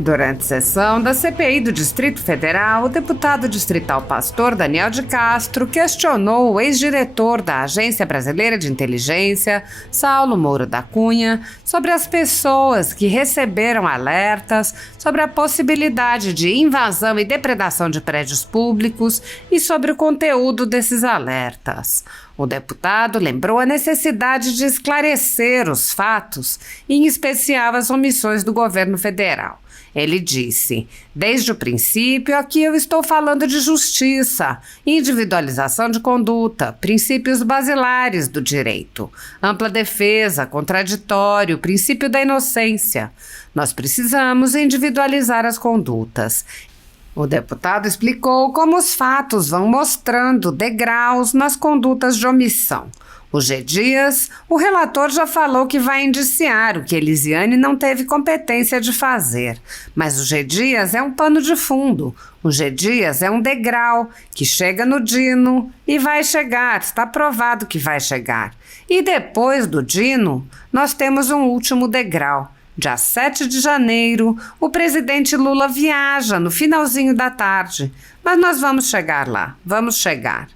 Durante sessão da CPI do Distrito Federal, o deputado distrital pastor Daniel de Castro questionou o ex-diretor da Agência Brasileira de Inteligência, Saulo Moura da Cunha, sobre as pessoas que receberam alertas sobre a possibilidade de invasão e depredação de prédios públicos e sobre o conteúdo desses alertas. O deputado lembrou a necessidade de esclarecer os fatos, em especial as omissões do governo federal. Ele disse: desde o princípio, aqui eu estou falando de justiça, individualização de conduta, princípios basilares do direito, ampla defesa, contraditório, princípio da inocência. Nós precisamos individualizar as condutas. O deputado explicou como os fatos vão mostrando degraus nas condutas de omissão. O G. Dias, o relator já falou que vai indiciar o que Elisiane não teve competência de fazer. Mas o G. Dias é um pano de fundo. O G. Dias é um degrau que chega no Dino e vai chegar, está provado que vai chegar. E depois do Dino, nós temos um último degrau. Dia 7 de janeiro, o presidente Lula viaja no finalzinho da tarde. Mas nós vamos chegar lá, vamos chegar.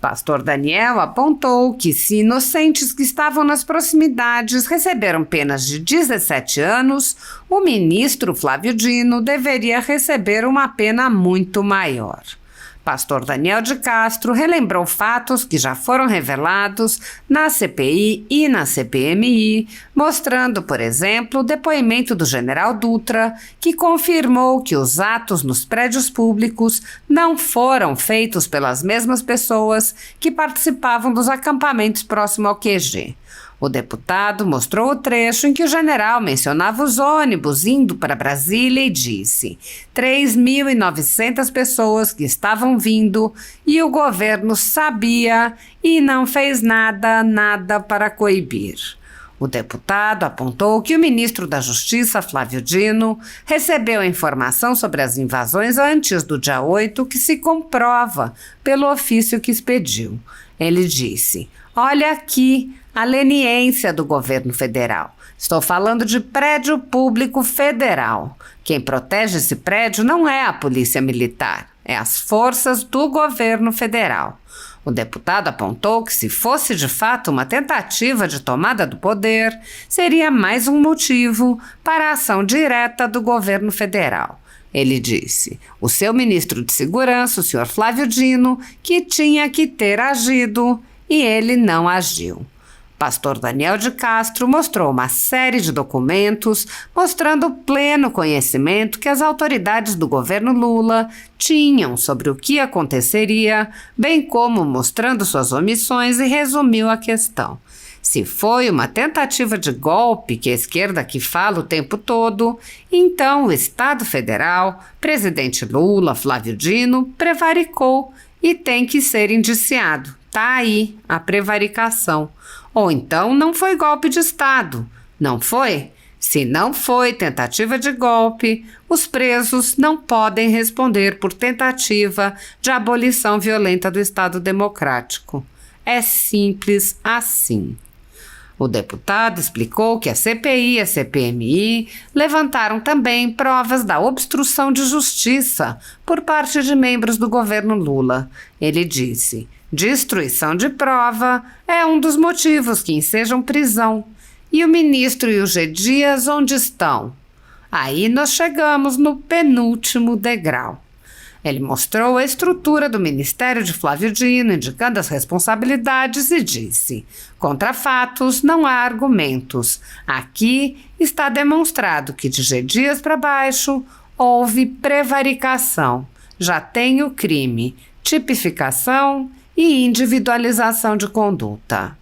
Pastor Daniel apontou que, se inocentes que estavam nas proximidades receberam penas de 17 anos, o ministro Flávio Dino deveria receber uma pena muito maior. Pastor Daniel de Castro relembrou fatos que já foram revelados na CPI e na CPMI, mostrando, por exemplo, o depoimento do general Dutra, que confirmou que os atos nos prédios públicos não foram feitos pelas mesmas pessoas que participavam dos acampamentos próximo ao QG. O deputado mostrou o trecho em que o general mencionava os ônibus indo para Brasília e disse: 3.900 pessoas que estavam vindo e o governo sabia e não fez nada para coibir. O deputado apontou que o ministro da Justiça, Flávio Dino, recebeu a informação sobre as invasões antes do dia 8, que se comprova pelo ofício que expediu. Ele disse: olha aqui a leniência do governo federal. Estou falando de prédio público federal. Quem protege esse prédio não é a polícia militar, é as forças do governo federal. O deputado apontou que, se fosse de fato uma tentativa de tomada do poder, seria mais um motivo para a ação direta do governo federal. Ele disse: o seu ministro de Segurança, o senhor Flávio Dino, que tinha que ter agido, e ele não agiu. Pastor Daniel de Castro mostrou uma série de documentos mostrando o pleno conhecimento que as autoridades do governo Lula tinham sobre o que aconteceria, bem como mostrando suas omissões, e resumiu a questão. Se foi uma tentativa de golpe que a esquerda aqui fala o tempo todo, então o Estado Federal, presidente Lula, Flávio Dino, prevaricou e tem que ser indiciado. Tá aí a prevaricação. Ou então não foi golpe de Estado. Não foi? Se não foi tentativa de golpe, os presos não podem responder por tentativa de abolição violenta do Estado Democrático. É simples assim. O deputado explicou que a CPI e a CPMI levantaram também provas da obstrução de justiça por parte de membros do governo Lula. Ele disse: destruição de prova é um dos motivos que ensejam prisão. E o ministro e o G. Dias onde estão? Aí nós chegamos no penúltimo degrau. Ele mostrou a estrutura do ministério de Flávio Dino, indicando as responsabilidades, e disse: contra fatos não há argumentos. Aqui está demonstrado que de G. Dias para baixo houve prevaricação. Já tem o crime, tipificação e individualização de conduta.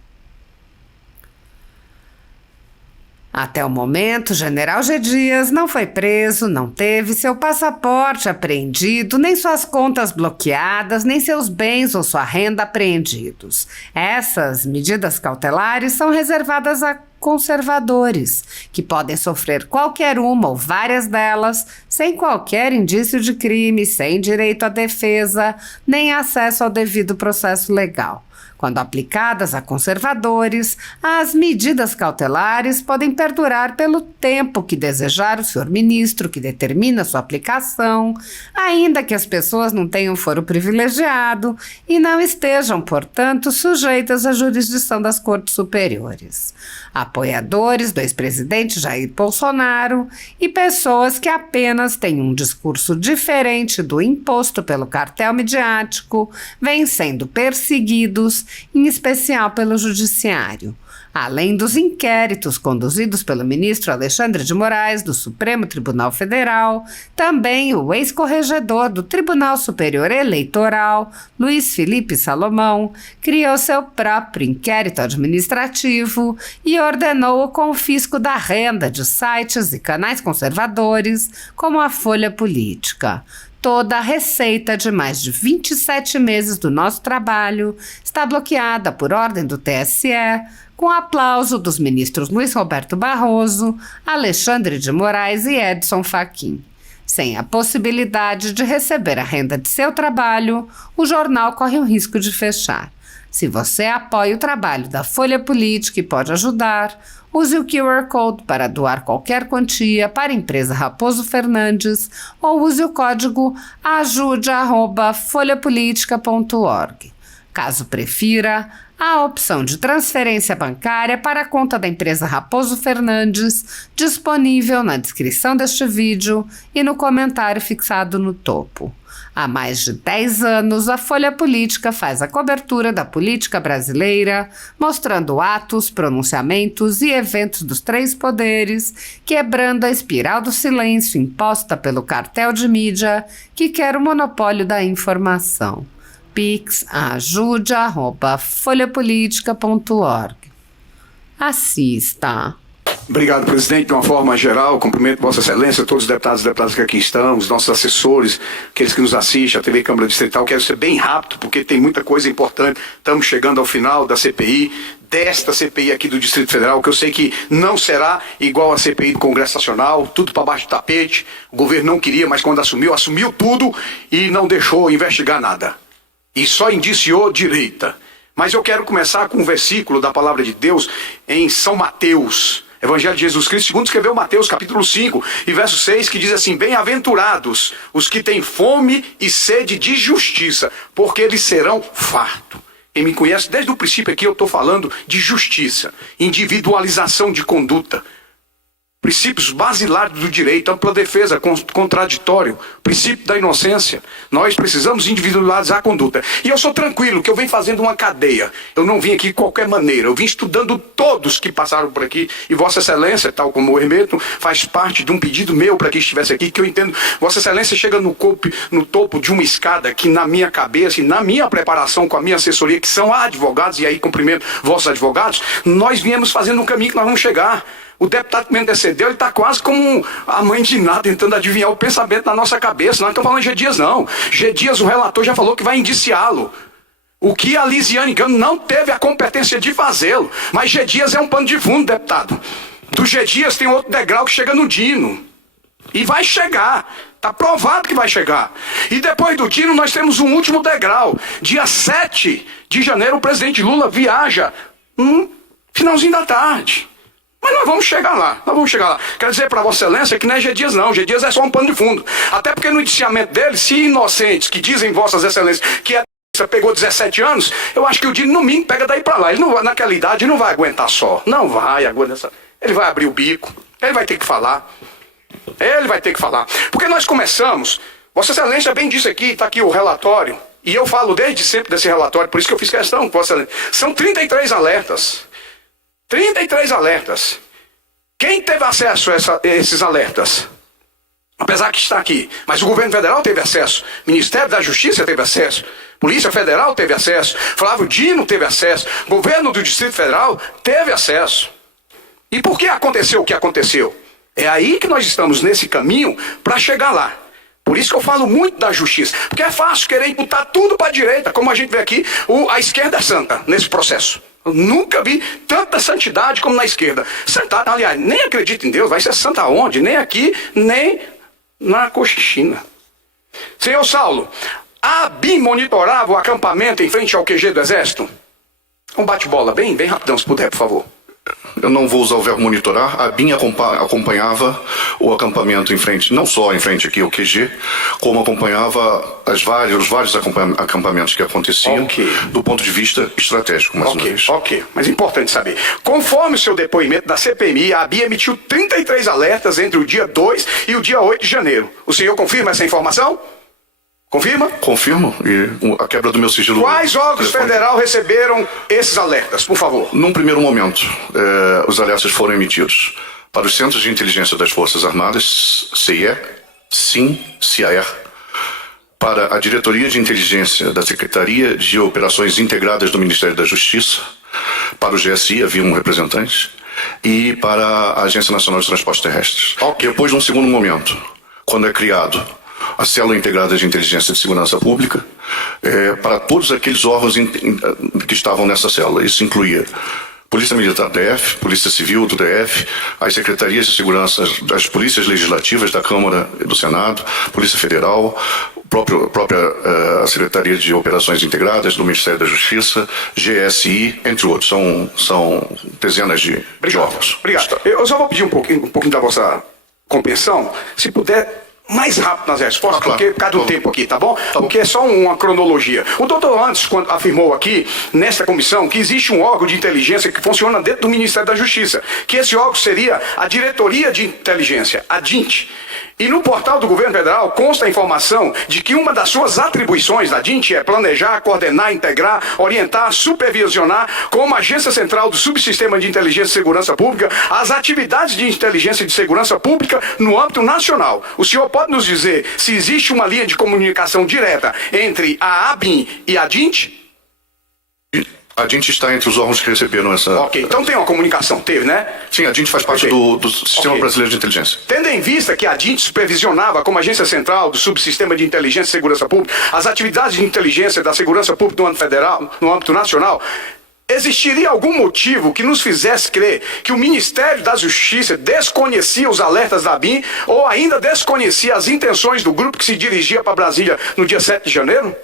Até o momento, o general G. Dias não foi preso, não teve seu passaporte apreendido, nem suas contas bloqueadas, nem seus bens ou sua renda apreendidos. Essas medidas cautelares são reservadas a conservadores, que podem sofrer qualquer uma ou várias delas sem qualquer indício de crime, sem direito à defesa, nem acesso ao devido processo legal. Quando aplicadas a conservadores, as medidas cautelares podem perdurar pelo tempo que desejar o senhor ministro, que determina sua aplicação, ainda que as pessoas não tenham foro privilegiado e não estejam, portanto, sujeitas à jurisdição das cortes superiores. Apoiadores do ex-presidente Jair Bolsonaro e pessoas que apenas têm um discurso diferente do imposto pelo cartel midiático vêm sendo perseguidos, em especial pelo judiciário. Além dos inquéritos conduzidos pelo ministro Alexandre de Moraes do Supremo Tribunal Federal, também o ex-corregedor do Tribunal Superior Eleitoral, Luiz Felipe Salomão, criou seu próprio inquérito administrativo e ordenou o confisco da renda de sites e canais conservadores, como a Folha Política. Toda a receita de mais de 27 meses do nosso trabalho está bloqueada por ordem do TSE, com aplauso dos ministros Luiz Roberto Barroso, Alexandre de Moraes e Edson Fachin. Sem a possibilidade de receber a renda de seu trabalho, o jornal corre o risco de fechar. Se você apoia o trabalho da Folha Política e pode ajudar, use o QR Code para doar qualquer quantia para a empresa Raposo Fernandes ou use o código ajude@folhapolitica.org. Caso prefira, há a opção de transferência bancária para a conta da empresa Raposo Fernandes, disponível na descrição deste vídeo e no comentário fixado no topo. Há mais de 10 anos, a Folha Política faz a cobertura da política brasileira, mostrando atos, pronunciamentos e eventos dos três poderes, quebrando a espiral do silêncio imposta pelo cartel de mídia que quer o monopólio da informação. Pix ajude@folhapolitica.org. Assista. Obrigado, presidente. De uma forma geral, cumprimento Vossa Excelência, todos os deputados e deputadas que aqui estão, os nossos assessores, aqueles que nos assistem, a TV Câmara Distrital. Quero ser bem rápido, porque tem muita coisa importante. Estamos chegando ao final da CPI, desta CPI aqui do Distrito Federal, que eu sei que não será igual à CPI do Congresso Nacional, tudo para baixo do tapete. O governo não queria, mas quando assumiu tudo e não deixou investigar nada. E só indiciou direita. Mas eu quero começar com um versículo da Palavra de Deus em São Mateus, Evangelho de Jesus Cristo, segundo escreveu Mateus, capítulo 5, e verso 6, que diz assim: bem-aventurados os que têm fome e sede de justiça, porque eles serão fartos. Quem me conhece, desde o princípio aqui eu estou falando de justiça, individualização de conduta, princípios basilares do direito, ampla defesa, contraditório, princípio da inocência. Nós precisamos individualizar a conduta. E eu sou tranquilo, que eu venho fazendo uma cadeia. Eu não vim aqui de qualquer maneira. Eu vim estudando todos que passaram por aqui. E Vossa Excelência, tal como o Hermeto, faz parte de um pedido meu para que estivesse aqui, que eu entendo. Vossa Excelência chega no topo de uma escada que, na minha cabeça e na minha preparação com a minha assessoria, que são advogados, e aí cumprimento vossos advogados, nós viemos fazendo um caminho que nós vamos chegar. O deputado que me antecedeu, ele está quase como a mãe de Ná, tentando adivinhar o pensamento na nossa cabeça. Nós não estamos falando de G. Dias, não. G. Dias, o relator, já falou que vai indiciá-lo. O que a Lisiane Gama não teve a competência de fazê-lo. Mas G. Dias é um pano de fundo, deputado. Do G. Dias tem outro degrau que chega no Dino. E vai chegar. Está provado que vai chegar. E depois do Dino, nós temos um último degrau. Dia 7 de janeiro, o presidente Lula viaja. Finalzinho da tarde. Mas nós vamos chegar lá, Quero dizer para Vossa Excelência que não é G. Dias não, G. Dias é só um pano de fundo. Até porque no indiciamento dele, se inocentes, que dizem Vossas Excelências que pegou 17 anos, eu acho que o Dino no mínimo pega daí para lá. Ele não, naquela idade não vai aguentar só, não vai aguentar. Ele vai abrir o bico, ele vai ter que falar. Porque nós começamos, Vossa Excelência bem disse aqui, está aqui o relatório, e eu falo desde sempre desse relatório, por isso que eu fiz questão, Vossa Excelência. São 33 alertas. 33 alertas. Quem teve acesso a esses alertas? Apesar que está aqui. Mas o governo federal teve acesso. O Ministério da Justiça teve acesso. Polícia Federal teve acesso. Flávio Dino teve acesso. Governo do Distrito Federal teve acesso. E por que aconteceu o que aconteceu? É aí que nós estamos nesse caminho para chegar lá. Por isso que eu falo muito da justiça. Porque é fácil querer imputar tudo para a direita. Como a gente vê aqui, a esquerda é santa nesse processo. Eu nunca vi tanta santidade como na esquerda. Santado, aliás, nem acredito em Deus, vai ser santa onde? Nem aqui, nem na Cochichina. Senhor Saulo, a ABIN monitorava o acampamento em frente ao QG do Exército? Um bate-bola, bem rapidão, se puder, por favor. Eu não vou usar o verbo monitorar. A ABIN acompanhava o acampamento em frente, não só em frente aqui ao QG, como acompanhava os vários acampamentos que aconteciam do ponto de vista estratégico, mais uma vez. Ok, mas importante saber. Conforme o seu depoimento da CPMI, a ABIN emitiu 33 alertas entre o dia 2 e o dia 8 de janeiro. O senhor confirma essa informação? Confirma? Confirmo. E a quebra do meu sigilo... Quais órgãos federal receberam esses alertas, por favor? Num primeiro momento, os alertas foram emitidos para os Centros de Inteligência das Forças Armadas, CIE, SIM, CIAR, para a Diretoria de Inteligência da Secretaria de Operações Integradas do Ministério da Justiça, para o GSI, havia um representante, e para a Agência Nacional de Transportes Terrestres. Depois, num segundo momento, quando é criado a Célula Integrada de Inteligência de Segurança Pública, para todos aqueles órgãos que estavam nessa célula. Isso incluía Polícia Militar do DF, Polícia Civil do DF, as Secretarias de Segurança das Polícias Legislativas da Câmara e do Senado, Polícia Federal, a própria Secretaria de Operações Integradas do Ministério da Justiça, GSI, entre outros. São dezenas de órgãos. Obrigado. Eu só vou pedir um pouquinho da vossa compreensão, se puder... mais rápido nas respostas, claro, porque por causa do tempo aqui, tá bom? Porque é só uma cronologia. O doutor Antes afirmou aqui, nesta comissão, que existe um órgão de inteligência que funciona dentro do Ministério da Justiça, que esse órgão seria a Diretoria de Inteligência, a DINT. E no portal do Governo Federal consta a informação de que uma das suas atribuições da DINT é planejar, coordenar, integrar, orientar, supervisionar, como agência central do subsistema de inteligência e segurança pública, as atividades de inteligência e de segurança pública no âmbito nacional. O senhor pode nos dizer se existe uma linha de comunicação direta entre a ABIN e a DINT? A DINT está entre os órgãos que receberam essa... Ok, então tem uma comunicação, teve, né? Sim, a DINT faz parte do Sistema Brasileiro de Inteligência. Tendo em vista que a DINT supervisionava como agência central do subsistema de inteligência e segurança pública as atividades de inteligência da segurança pública no âmbito federal, no âmbito nacional, existiria algum motivo que nos fizesse crer que o Ministério da Justiça desconhecia os alertas da ABIN ou ainda desconhecia as intenções do grupo que se dirigia para Brasília no dia 7 de janeiro?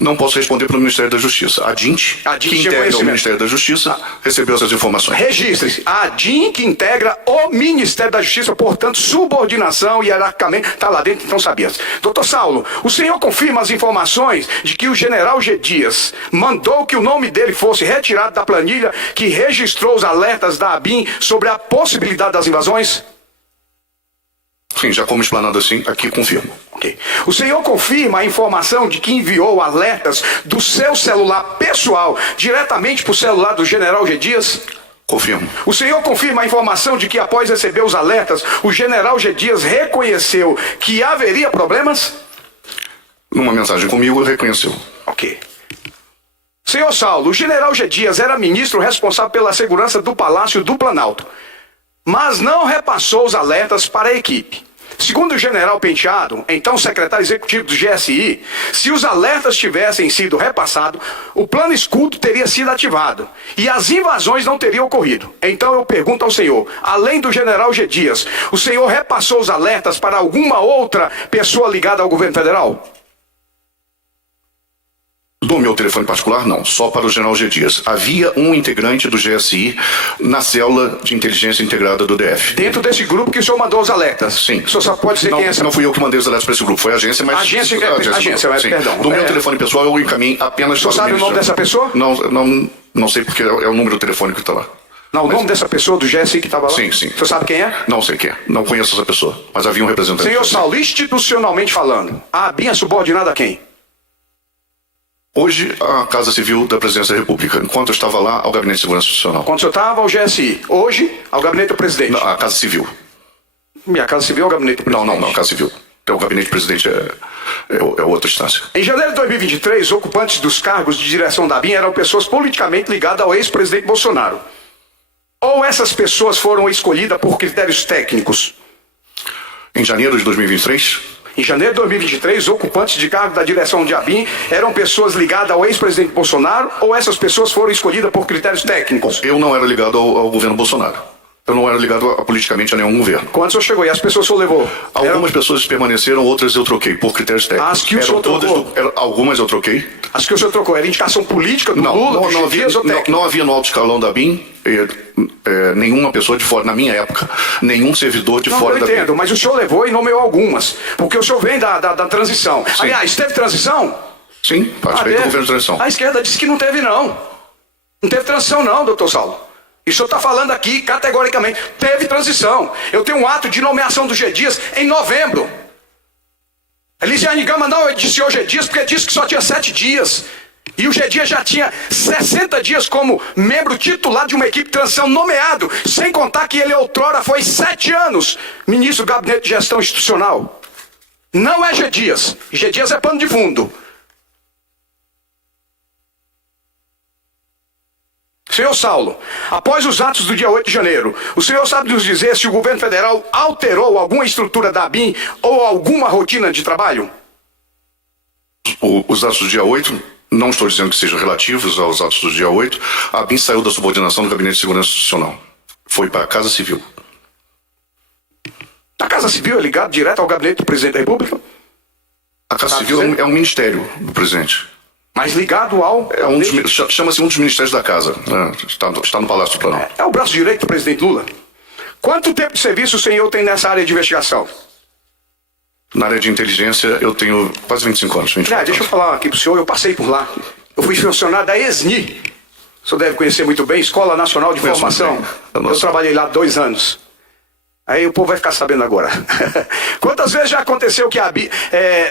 Não posso responder pelo Ministério da Justiça. A DINT, que integra o Ministério da Justiça, recebeu essas informações. Registre-se. A DINT que integra o Ministério da Justiça, portanto, subordinação hierarquicamente está lá dentro, então sabia. Doutor Saulo, o senhor confirma as informações de que o general G. Dias mandou que o nome dele fosse retirado da planilha que registrou os alertas da ABIN sobre a possibilidade das invasões? Sim, já como explanado assim, aqui confirmo. Ok. O senhor confirma a informação de que enviou alertas do seu celular pessoal diretamente para o celular do general G. Dias? Confirmo. O senhor confirma a informação de que após receber os alertas, o general G. Dias reconheceu que haveria problemas? Numa mensagem comigo, ele reconheceu. Ok. Senhor Saulo, o general G. Dias era ministro responsável pela segurança do Palácio do Planalto, mas não repassou os alertas para a equipe. Segundo o general Penteado, então secretário executivo do GSI, se os alertas tivessem sido repassados, o plano escudo teria sido ativado e as invasões não teriam ocorrido. Então eu pergunto ao senhor, além do general G. Dias, o senhor repassou os alertas para alguma outra pessoa ligada ao governo federal? Do meu telefone particular, não. Só para o general G. Dias. Havia um integrante do GSI na célula de inteligência integrada do DF. Dentro desse grupo que o senhor mandou os alertas? Sim. O senhor só pode dizer não, quem é essa? Não fui eu que mandei os alertas para esse grupo, foi a agência, mas... Agência, sim. perdão. Do meu telefone pessoal, eu encaminhei apenas... O senhor sabe o nome dessa pessoa? Não sei porque é o número do telefone que está lá. Não, o nome dessa pessoa do GSI que estava lá? Sim. O senhor sabe quem é? Não sei quem é. Não conheço essa pessoa, mas havia um representante. Senhor Saulo, institucionalmente falando, a ABIN é subordinada a quem? Hoje, a Casa Civil da Presidência da República. Enquanto eu estava lá, ao Gabinete de Segurança Institucional. Quando o senhor estava ao GSI. Hoje, ao Gabinete do Presidente. Não, a Casa Civil. E a Casa Civil é o Gabinete do Presidente? Não, a Casa Civil. O Gabinete do Presidente é outra instância. Em janeiro de 2023, ocupantes dos cargos de direção da ABIN eram pessoas politicamente ligadas ao ex-presidente Bolsonaro. Ou essas pessoas foram escolhidas por critérios técnicos? Em janeiro de 2023... Em janeiro de 2023, ocupantes de cargo da direção de ABIN eram pessoas ligadas ao ex-presidente Bolsonaro ou essas pessoas foram escolhidas por critérios técnicos? Eu não era ligado ao governo Bolsonaro. Eu não era ligado politicamente a nenhum governo. Quando o senhor chegou e as pessoas o senhor levou? Algumas pessoas permaneceram, outras eu troquei, por critérios técnicos. As que o senhor trocou? Algumas eu troquei. As que o senhor trocou, era indicação política do Lula, do Dias ou técnica? Não havia no alto escalão da BIM nenhuma pessoa de fora, na minha época, nenhum servidor de fora da BIM. Eu entendo, mas o senhor levou e nomeou algumas, porque o senhor vem da transição. Sim. Aliás, teve transição? Sim, participei do governo de transição. A esquerda disse que não teve, não. Não teve transição, não, doutor Saulo. E o senhor está falando aqui, categoricamente, teve transição. Eu tenho um ato de nomeação do G. Dias em novembro. Elisiane Gama não indiciou o G. Dias porque disse que só tinha 7 dias. E o G. Dias já tinha 60 dias como membro titular de uma equipe de transição nomeado, sem contar que ele outrora foi 7 anos ministro do Gabinete de Gestão Institucional. Não é G. Dias. G. Dias é pano de fundo. Senhor Saulo, após os atos do dia 8 de janeiro, o senhor sabe nos dizer se o governo federal alterou alguma estrutura da ABIN ou alguma rotina de trabalho? Os atos do dia 8, não estou dizendo que sejam relativos aos atos do dia 8, a ABIN saiu da subordinação do Gabinete de Segurança Institucional. Foi para a Casa Civil. A Casa Civil é ligada direto ao Gabinete do Presidente da República? A Casa Civil é um ministério do presidente. Mas ligado ao... Chama-se um dos ministérios da Casa. Né? Está no Palácio do Planalto. É o braço direito do presidente Lula. Quanto tempo de serviço o senhor tem nessa área de investigação? Na área de inteligência, eu tenho quase 25 anos. 24 deixa eu falar aqui para o senhor, eu passei por lá. Eu fui funcionário da ESNI. O senhor deve conhecer muito bem, Escola Nacional de Formação. Eu trabalhei lá 2 anos. Aí o povo vai ficar sabendo agora. Quantas vezes já aconteceu que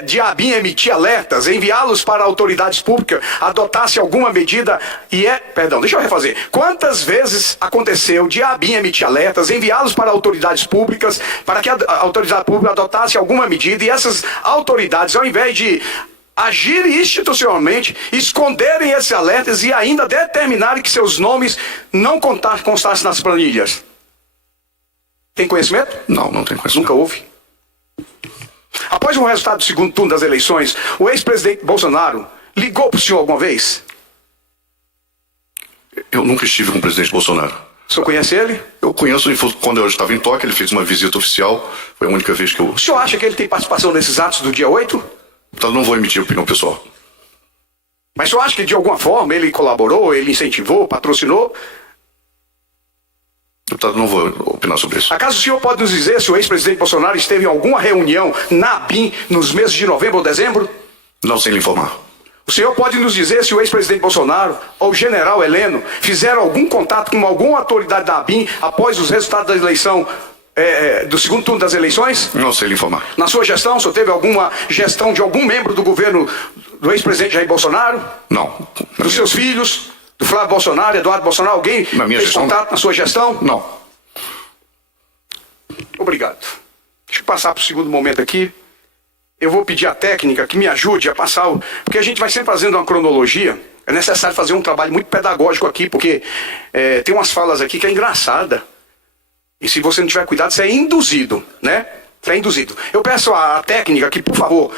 de ABIN emitir alertas, enviá-los para autoridades públicas, adotasse alguma medida deixa eu refazer. Quantas vezes aconteceu de ABIN emitir alertas, enviá-los para autoridades públicas, para que a autoridade pública adotasse alguma medida e essas autoridades, ao invés de agirem institucionalmente, esconderem esses alertas e ainda determinarem que seus nomes não constassem nas planilhas? Tem conhecimento? Não tem conhecimento. Nunca houve. Após o resultado do segundo turno das eleições, o ex-presidente Bolsonaro ligou para o senhor alguma vez? Eu nunca estive com o presidente Bolsonaro. O senhor conhece ele? Eu conheço, quando eu estava em Tóquio, ele fez uma visita oficial, foi a única vez que eu... O senhor acha que ele tem participação nesses atos do dia 8? Então não vou emitir opinião pessoal. Mas o senhor acha que de alguma forma ele colaborou, ele incentivou, patrocinou? Deputado, não vou opinar sobre isso. Acaso o senhor pode nos dizer se o ex-presidente Bolsonaro esteve em alguma reunião na ABIN nos meses de novembro ou dezembro? Não sei lhe informar. O senhor pode nos dizer se o ex-presidente Bolsonaro ou o general Heleno fizeram algum contato com alguma autoridade da ABIN após os resultados da eleição, do segundo turno das eleições? Não sei lhe informar. Na sua gestão, o senhor teve alguma gestão de algum membro do governo do ex-presidente Jair Bolsonaro? Não. Dos seus filhos? Do Flávio Bolsonaro, Eduardo Bolsonaro, alguém fez contato na sua gestão? Não. Obrigado. Deixa eu passar para o segundo momento aqui. Eu vou pedir à técnica que me ajude a passar, porque a gente vai sempre fazendo uma cronologia. É necessário fazer um trabalho muito pedagógico aqui, porque tem umas falas aqui que é engraçada. E se você não tiver cuidado, você é induzido, né? Você é induzido. Eu peço à técnica que, por favor,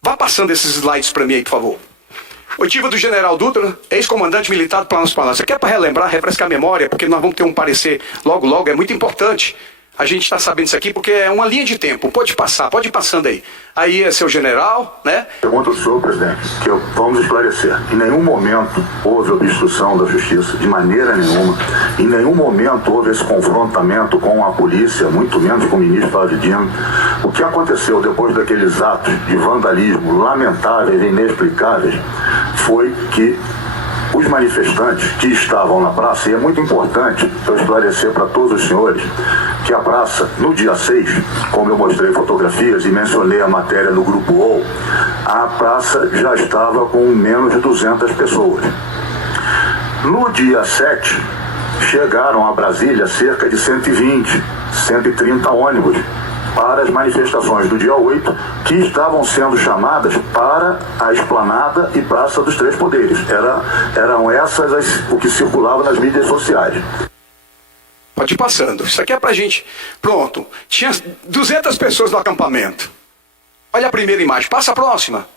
vá passando esses slides para mim aí, por favor. Oitiva do general Dutra, ex-comandante militar do Planalto Palácio. Você quer para relembrar, refrescar a memória, porque nós vamos ter um parecer logo, é muito importante. A gente está sabendo isso aqui porque é uma linha de tempo. Pode ir passando aí. Aí é seu general, né? Pergunta ao senhor, presidente, que vamos esclarecer. Em nenhum momento houve obstrução da justiça, de maneira nenhuma. Em nenhum momento houve esse confrontamento com a polícia, muito menos com o ministro Flávio Dino. O que aconteceu depois daqueles atos de vandalismo lamentáveis e inexplicáveis foi que os manifestantes que estavam na praça, e é muito importante eu esclarecer para todos os senhores que a praça, no dia 6, como eu mostrei fotografias e mencionei a matéria no Grupo UOL, a praça já estava com menos de 200 pessoas. No dia 7, chegaram a Brasília cerca de 120, 130 ônibus para as manifestações do dia 8, que estavam sendo chamadas para a Esplanada e Praça dos Três Poderes. Eram essas o que circulava nas mídias sociais. Pode ir passando. Isso aqui é pra gente. Pronto. Tinha 200 pessoas no acampamento. Olha a primeira imagem, passa a próxima.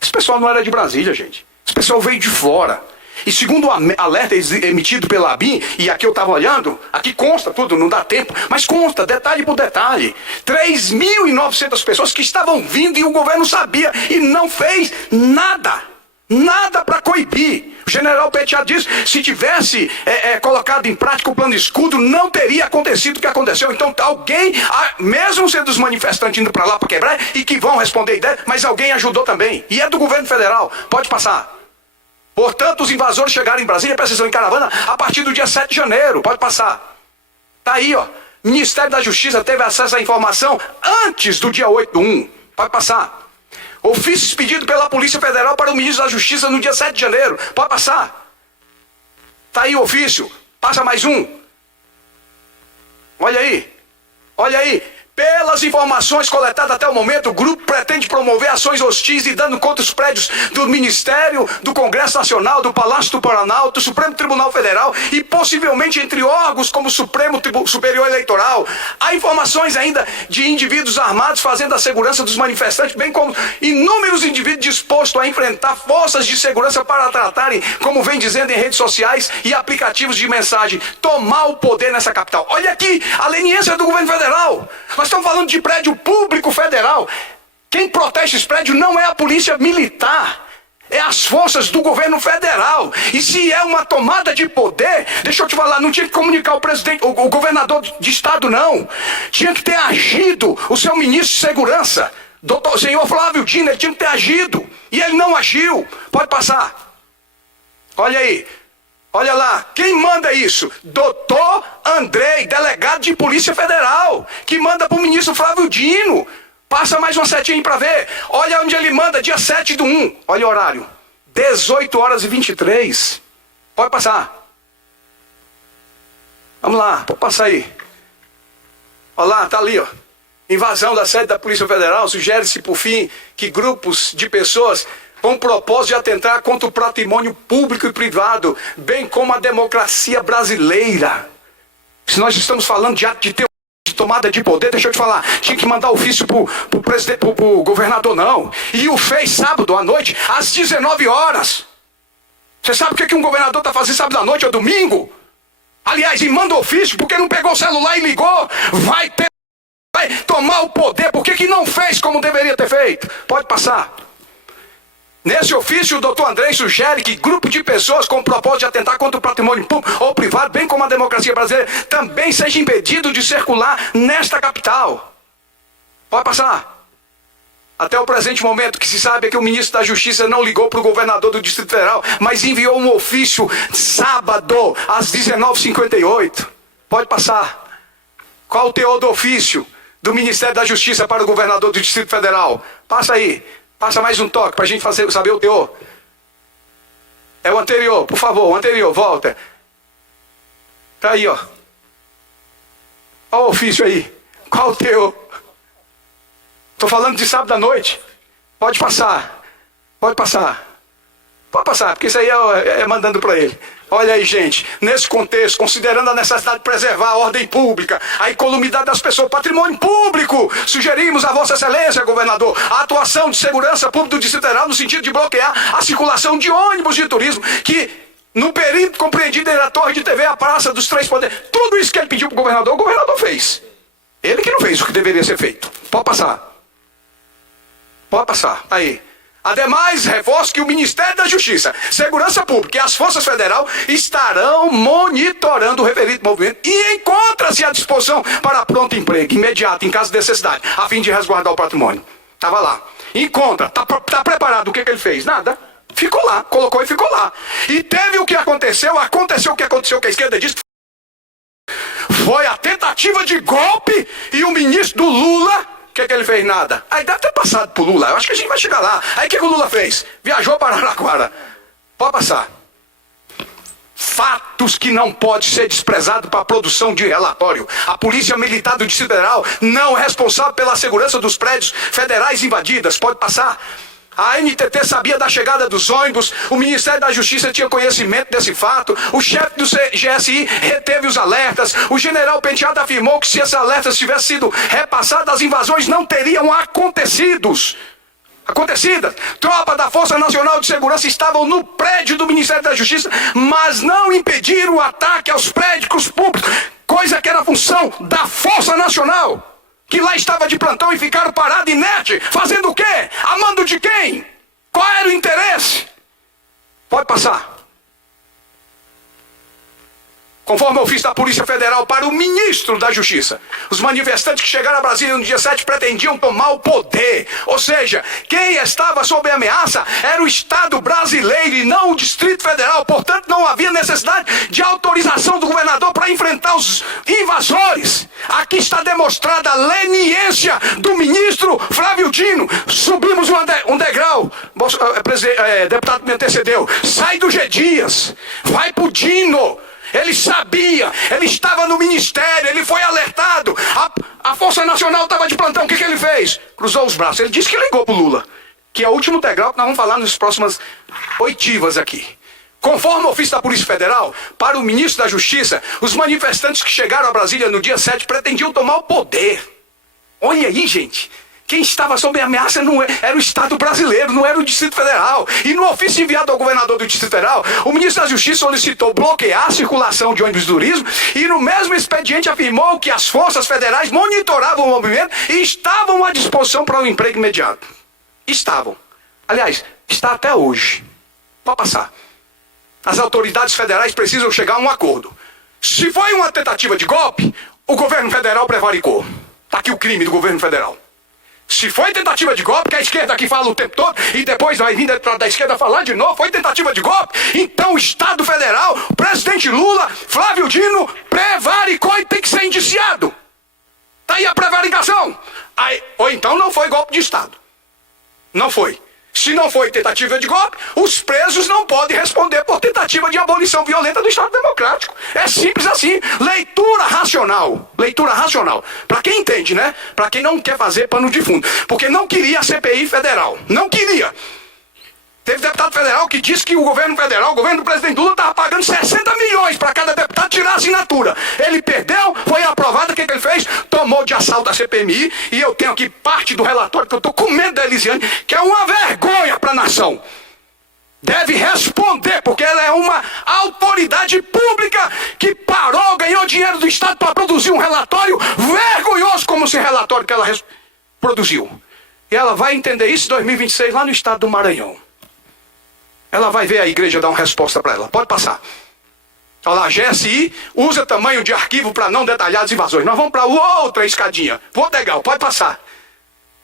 Esse pessoal não era de Brasília, gente. Esse pessoal veio de fora. E segundo o alerta emitido pela ABIN, e aqui eu estava olhando, aqui consta tudo, não dá tempo, mas consta, detalhe por detalhe. 3.900 pessoas que estavam vindo e o governo sabia e não fez nada. Nada para coibir. O general Penteado disse, se tivesse colocado em prática o plano de escudo, não teria acontecido o que aconteceu. Então alguém, mesmo sendo os manifestantes indo para lá para quebrar, e que vão responder ideia, mas alguém ajudou também. E é do governo federal. Pode passar. Portanto, os invasores chegaram em Brasília, precisam em caravana, a partir do dia 7 de janeiro. Pode passar. Tá aí, ó. O Ministério da Justiça teve acesso à informação antes do dia 8/1. Pode passar. Ofício expedido pela Polícia Federal para o Ministro da Justiça no dia 7 de janeiro. Pode passar. Tá aí o ofício. Passa mais um. Olha aí. Olha aí. Pelas informações coletadas até o momento, o grupo pretende promover ações hostis e dando contra os prédios do Ministério, do Congresso Nacional, do Palácio do Planalto, do Supremo Tribunal Federal e possivelmente entre órgãos como o Supremo Superior Eleitoral. Há informações ainda de indivíduos armados fazendo a segurança dos manifestantes, bem como inúmeros indivíduos dispostos a enfrentar forças de segurança para tratarem, como vem dizendo em redes sociais e aplicativos de mensagem, tomar o poder nessa capital. Olha aqui, a leniência do governo federal. Nós estamos falando de prédio público federal. Quem protege esse prédio não é a polícia militar, é as forças do governo federal. E se é uma tomada de poder, deixa eu te falar, não tinha que comunicar o presidente, o governador de estado, não. Tinha que ter agido o seu ministro de segurança, senhor Flávio Dino, ele tinha que ter agido. E ele não agiu. Pode passar. Olha aí. Olha lá, quem manda isso? Doutor Andrei, delegado de Polícia Federal, que manda para o ministro Flávio Dino. Passa mais uma setinha aí para ver. Olha onde ele manda, dia 7/1. Olha o horário. 18h23. Pode passar. Vamos lá, pode passar aí. Olha lá, tá ali, ó. Invasão da sede da Polícia Federal. Sugere-se, por fim, que grupos de pessoas com o propósito de atentar contra o patrimônio público e privado, bem como a democracia brasileira. Se nós estamos falando de ato de tomada de poder, deixa eu te falar, tinha que mandar ofício pro presidente, pro governador, não. E o fez sábado à noite, às 19 horas. Você sabe o que um governador está fazendo sábado à noite ou domingo? Aliás, e manda ofício, porque não pegou o celular e ligou, vai tomar o poder, por que não fez como deveria ter feito? Pode passar. Nesse ofício, o doutor Andrei sugere que grupo de pessoas com o propósito de atentar contra o patrimônio público ou privado, bem como a democracia brasileira, também seja impedido de circular nesta capital. Pode passar. Até o presente momento, que se sabe é que o ministro da Justiça não ligou para o governador do Distrito Federal, mas enviou um ofício sábado, às 19h58. Pode passar. Qual o teor do ofício do Ministério da Justiça para o governador do Distrito Federal? Passa aí. Passa mais um toque para a gente saber o teor. É o anterior, por favor, o anterior, volta. Tá aí, ó. Olha o ofício aí. Qual o teor? Estou falando de sábado à noite. Pode passar. Pode passar. Pode passar, porque isso aí é mandando para ele. Olha aí, gente, nesse contexto, considerando a necessidade de preservar a ordem pública, a incolumidade das pessoas, o patrimônio público, sugerimos a Vossa Excelência, governador, a atuação de segurança pública do Distrito Federal no sentido de bloquear a circulação de ônibus de turismo, que no perímetro compreendido entre a Torre de TV, a Praça dos Três Poderes, tudo isso que ele pediu para o governador fez. Ele que não fez o que deveria ser feito. Pode passar. Pode passar. Aí. Ademais, reforço que o Ministério da Justiça, Segurança Pública e as Forças Federais estarão monitorando o referido movimento e encontra-se à disposição para pronto emprego imediato, em caso de necessidade, a fim de resguardar o patrimônio. Estava lá. Encontra. Tá preparado. O que ele fez? Nada. Ficou lá. Colocou e ficou lá. E teve o que aconteceu. Aconteceu o que aconteceu, que a esquerda disse. Foi a tentativa de golpe e o ministro do Lula... O que ele fez? Nada. Aí deve ter passado pro Lula. Eu acho que a gente vai chegar lá. Aí o que o Lula fez? Viajou para Araraquara. Pode passar. Fatos que não pode ser desprezado para a produção de relatório. A Polícia Militar do Distrito Federal não é responsável pela segurança dos prédios federais invadidas. Pode passar. A NTT sabia da chegada dos ônibus, o Ministério da Justiça tinha conhecimento desse fato, o chefe do GSI reteve os alertas, o general Penteado afirmou que se esses alertas tivessem sido repassados, as invasões não teriam acontecidas. Tropas da Força Nacional de Segurança estavam no prédio do Ministério da Justiça, mas não impediram o ataque aos prédios públicos, coisa que era função da Força Nacional, que lá estava de plantão e ficaram parados inerte, fazendo o quê? A mando de quem? Qual era o interesse? Pode passar. Conforme o ofício da Polícia Federal para o ministro da Justiça, os manifestantes que chegaram a Brasília no dia 7 pretendiam tomar o poder. Ou seja, quem estava sob ameaça era o Estado brasileiro e não o Distrito Federal. Portanto, não havia necessidade de autorização do governador para enfrentar os invasores. Aqui está demonstrada a leniência do ministro Flávio Dino. Subimos um degrau. Deputado me antecedeu. Sai do G. Dias. Vai pro Dino. Ele sabia, ele estava no ministério, ele foi alertado. A Força Nacional estava de plantão, o que ele fez? Cruzou os braços. Ele disse que ligou pro Lula, que é o último degrau que nós vamos falar nas próximas oitivas aqui. Conforme o ofício da Polícia Federal, para o ministro da Justiça, os manifestantes que chegaram a Brasília no dia 7 pretendiam tomar o poder. Olha aí, gente. Quem estava sob ameaça não era o Estado brasileiro, não era o Distrito Federal. E no ofício enviado ao governador do Distrito Federal, o ministro da Justiça solicitou bloquear a circulação de ônibus de turismo e no mesmo expediente afirmou que as forças federais monitoravam o movimento e estavam à disposição para o emprego imediato. Estavam. Aliás, está até hoje. Pode passar. As autoridades federais precisam chegar a um acordo. Se foi uma tentativa de golpe, o governo federal prevaricou. Está aqui o crime do governo federal. Se foi tentativa de golpe, que a esquerda aqui fala o tempo todo, e depois vai vir da esquerda falar de novo, foi tentativa de golpe, então o Estado Federal, o presidente Lula, Flávio Dino, prevaricou e tem que ser indiciado. Está aí a prevaricação. Ou então não foi golpe de Estado. Não foi. Se não foi tentativa de golpe, os presos não podem responder por tentativa de abolição violenta do Estado Democrático. É simples assim. Leitura racional. Leitura racional. Para quem entende, né? Para quem não quer fazer pano de fundo. Porque não queria a CPI federal. Não queria. Teve deputado federal que disse que o governo federal, o governo do presidente Lula, estava pagando 60 milhões para cada deputado tirar a assinatura. Ele perdeu, foi aprovado, o que ele fez? Tomou de assalto a CPMI, e eu tenho aqui parte do relatório que eu estou com medo da Elisiane, que é uma vergonha para a nação. Deve responder, porque ela é uma autoridade pública que parou, ganhou dinheiro do Estado para produzir um relatório vergonhoso como esse relatório que ela produziu. E ela vai entender isso em 2026 lá no estado do Maranhão. Ela vai ver a igreja dar uma resposta para ela. Pode passar. Olha lá, GSI usa tamanho de arquivo para não detalhar as invasões. Nós vamos para outra escadinha. Vou legal, pode passar.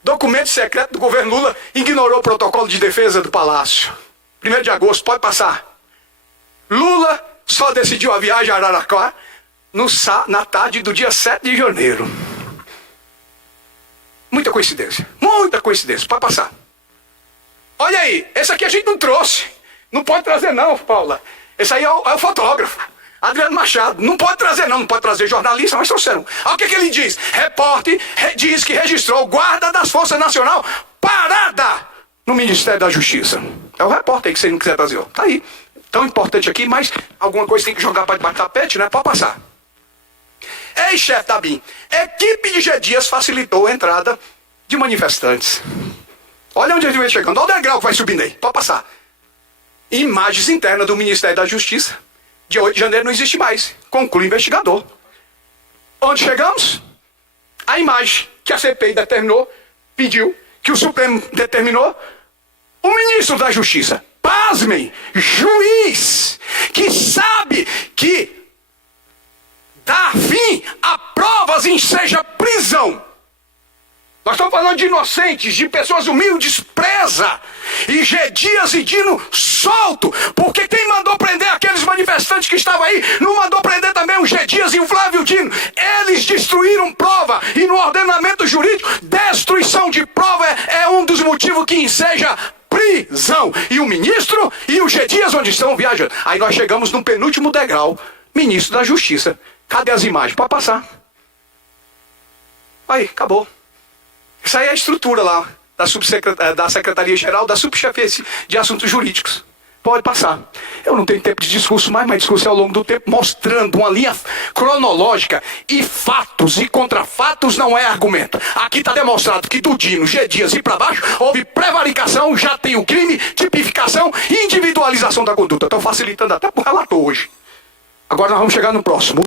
Documento secreto do governo Lula ignorou o protocolo de defesa do Palácio. 1º de agosto, pode passar. Lula só decidiu a viagem a Araraquara na tarde do dia 7 de janeiro. Muita coincidência. Muita coincidência. Pode passar. Olha aí, esse aqui a gente não trouxe. Não pode trazer não, Paula. Esse aí é o fotógrafo, Adriano Machado. Não pode trazer não, não pode trazer jornalista, mas trouxeram. Olha o que ele diz. Repórter diz que registrou guarda das Forças Nacional parada no Ministério da Justiça. É o repórter aí que você não quiser trazer. Tá aí. Tão importante aqui, mas alguma coisa tem que jogar para debaixo do tapete, né? Pode passar. Ei, chefe da BIM, equipe de G. Dias facilitou a entrada de manifestantes. Olha onde ele vai chegando. Olha o degrau que vai subindo aí. Pode passar. Imagens internas do Ministério da Justiça. Dia 8 de janeiro não existe mais. Conclui o investigador. Onde chegamos? A imagem que a CPI determinou, pediu, que o Supremo determinou. O ministro da Justiça, pasmem, juiz, que sabe que dar fim a provas enseja prisão. Nós estamos falando de inocentes, de pessoas humildes, presa. E G. Dias e Dino solto. Porque quem mandou prender aqueles manifestantes que estavam aí, não mandou prender também o G. Dias e o Flávio Dino. Eles destruíram prova. E no ordenamento jurídico, destruição de prova é um dos motivos que enseja prisão. E o ministro e o G. Dias onde estão viajando. Aí nós chegamos no penúltimo degrau. Ministro da Justiça. Cadê as imagens? Pode passar. Aí, acabou. Isso aí é a estrutura lá. da Secretaria-Geral da Subchefia de Assuntos Jurídicos. Pode passar. Eu não tenho tempo de discurso mais, mas discurso é ao longo do tempo, mostrando uma linha cronológica e fatos e contrafatos não é argumento. Aqui está demonstrado que do Dino, G. Dias e para baixo, houve prevaricação, já tem o crime, tipificação e individualização da conduta. Estou facilitando até para o relator hoje. Agora nós vamos chegar no próximo.